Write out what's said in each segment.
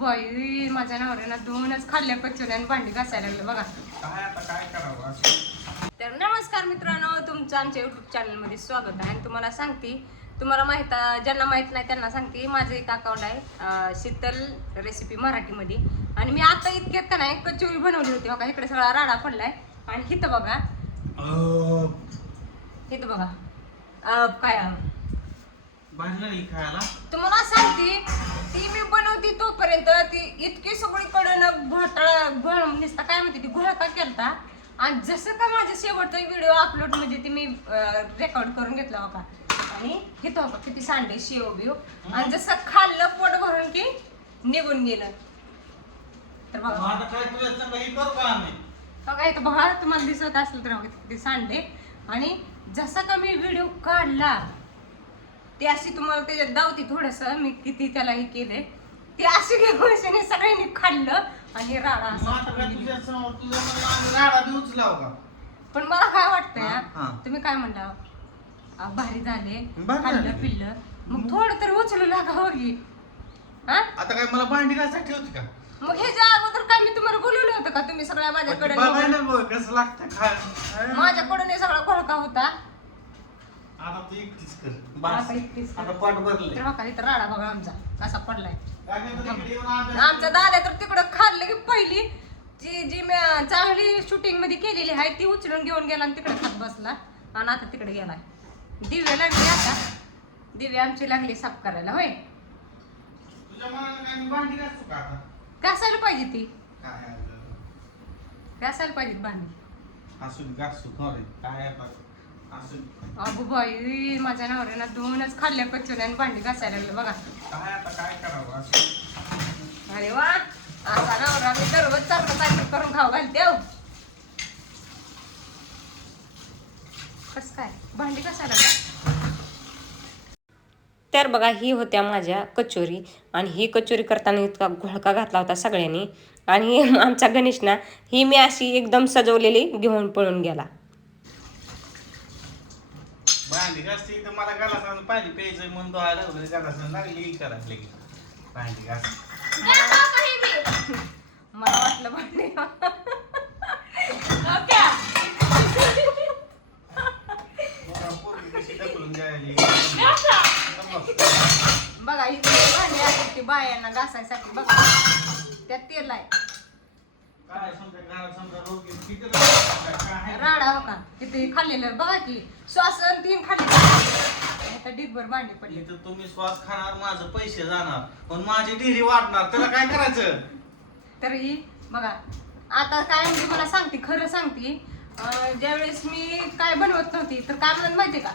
बाई माझ्या नवऱ्यानं दोनच खाल्ल्या कचोऱ्या आणि भांडी घासायला लागलं बघा. काय करावं. तर नमस्कार मित्रांनो, तुमचं आमच्या युट्यूब चॅनलमध्ये स्वागत आहे. आणि तुम्हाला सांगते, तुम्हाला ज्यांना माहित नाही त्यांना सांगते, माझं एक अकाउंट आहे शीतल रेसिपी मराठीमध्ये. आणि मी आता इतक्यात का नाही कचोरी बनवली होती बघा. इकडे सगळा राडा पडलाय आणि हिथं बघा, इथं बघा काय खायला तुम्हाला सांगते, ती मी बनवती तोपर्यंत ती इतकी सगळीकडं घोटाळा नुसता काय म्हणते ती घोळका केलता. आणि जसं का माझा शेवटचा व्हिडिओ अपलोड म्हणजे ती मी रेकॉर्ड करून घेतला होता. आणि घेतो होता किती सांडे शेव बिव. आणि जसं खाल्लं पोट भरून की निघून गेलं. तर बघा बघा इथं बघा, तुम्हाला दिसत असेल तर किती सांडे. आणि जसा का मी व्हिडिओ काढला ते अशी तुम्हाला त्याच्यात दावती थोडस मी किती त्याला हे केले. ते अशी घेऊन सगळ्यांनी खाल्लं आणि राडा पण मला काय वाटतंय, तुम्ही काय म्हणला भारी झाले खाल्लं पिल्लं, मग थोडं तर उचलू लागा होगी. आता काय मला भांडी घासायची होती का? मग ह्याच्या अगोदर काय मी तुम्हाला बोलवलं होतं का? तुम्ही सगळ्या माझ्याकडे कसं लागतं खाय माझ्याकडून हे सगळा घोळका होता. आता तू एकटीच कर. आता एकटीच आता पोट भरलंय. तर बघा इथं राडा बघा आमचा कसा पडलाय. आमच्या आमच्या दादा तर तिकडं खाल्लं की पहिली जी मी चांगली शूटिंग मध्ये केलेली आहे ती उचलून घेऊन गेला आणि तिकडे खात बसला. आणि आता तिकडे गेलाय. दिव्या लागली, आता दिव्या आमची लागली साफ करायला. होय, तुझ्या मनाला काय मी भांडी घासू का आता? घासायला पाहिजे ती, काय घासायला पाहिजे भांडी. असू घासू खरे काय असू. अगो बाई माझ्या नवऱ्यानं दोनच खाल्ल्या कचोऱ्या आणि भांडी घासायला लागलं बघा. काय आता काय करावं असं. अरे वा, असा नवरा मी दररोज चांगलं चांगलं करून खाऊ घालते. कस काय भांडी घासायला लागलं. तर बघा, ही होत्या माझ्या कचोरी. आणि ही कचोरी करताना इतका घोळका घातला होता सगळ्यांनी. आणि आमचा गणेश ना ही मी अशी एकदम सजवलेली घेऊन पळून गेला. भांडी घासते तर मला गालास पाणी प्यायचं म्हणून धुवायला वगैरे गालास लागली करायला की भांडी घास. मला वाटलं भांडी बघा ही भांडी आहे ती बायांना घासायसाठी. बघा त्यात तेल आहे. राडा हो का किती खाल्लेलं बघा की श्वास 3 खाल्ले डिगभर भांडी पडली. तर तुम्ही श्वास खाणार, माझं पैसे जाणार, पण माझी डिरी वाढणार. त्याला काय करायचं? तर ही बघा आता काय म्हणजे मला सांगते, खरं सांगते, ज्यावेळेस मी काय बनवत नव्हती तर काय म्हणत माहितीये का?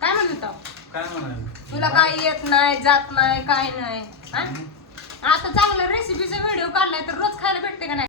काय म्हणत होता, काय म्हणायचं तुला काय येत नाही जात नाही काय नाही. आता चांगलं रेसिपीचा व्हिडिओ काढलाय तर रोज खायला भेटते का नाही?